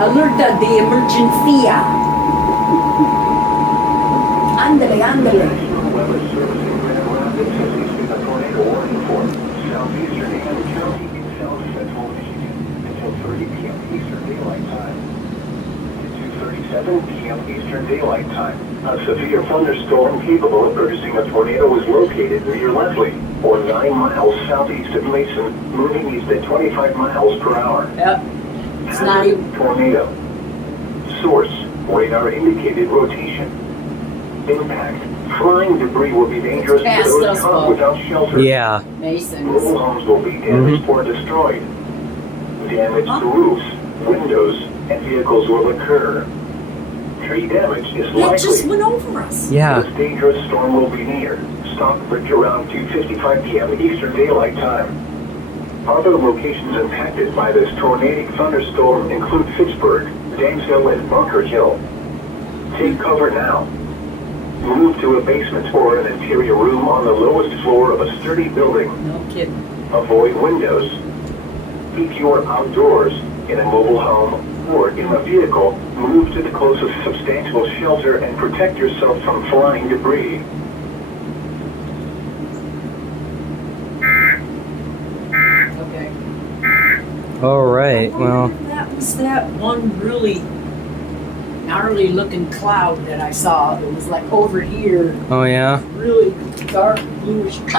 Alerta de emergencia. Ándale, ándale. National Weather Service in Grand Rapids has issued a tornado warning for southeastern Ingham County in south central Michigan until 30 p.m. Eastern Daylight Time. At 2:37 p.m. Eastern Daylight Time, a severe thunderstorm capable of producing a tornado was located near Leslie, or 9 miles southeast of Mason, moving east at 25 miles per hour. Yep. It's not even... Tornado. Source, radar indicated rotation. Impact. Flying debris will be dangerous to Past those us, caught Bob. without shelter. Yeah. Masons. Mobile homes will be damaged or destroyed. Damage to roofs, windows, and vehicles will occur. Tree damage is That just likely. went over us. Yeah. This dangerous storm will be near Stockbridge around 2:55 p.m. Eastern Daylight Time. Other locations impacted by this tornadic thunderstorm include Fitchburg, Dansville, and Bunker Hill. Take cover now. Move to a basement or an interior room on the lowest floor of a sturdy building. No kidding. Avoid windows. If you are outdoors, in a mobile home, or in a vehicle, move to the closest substantial shelter and protect yourself from flying debris. Okay. All right. I Well, wonder if that was that one really gnarly looking cloud that I saw. It was like over here, oh yeah. really dark bluish gray.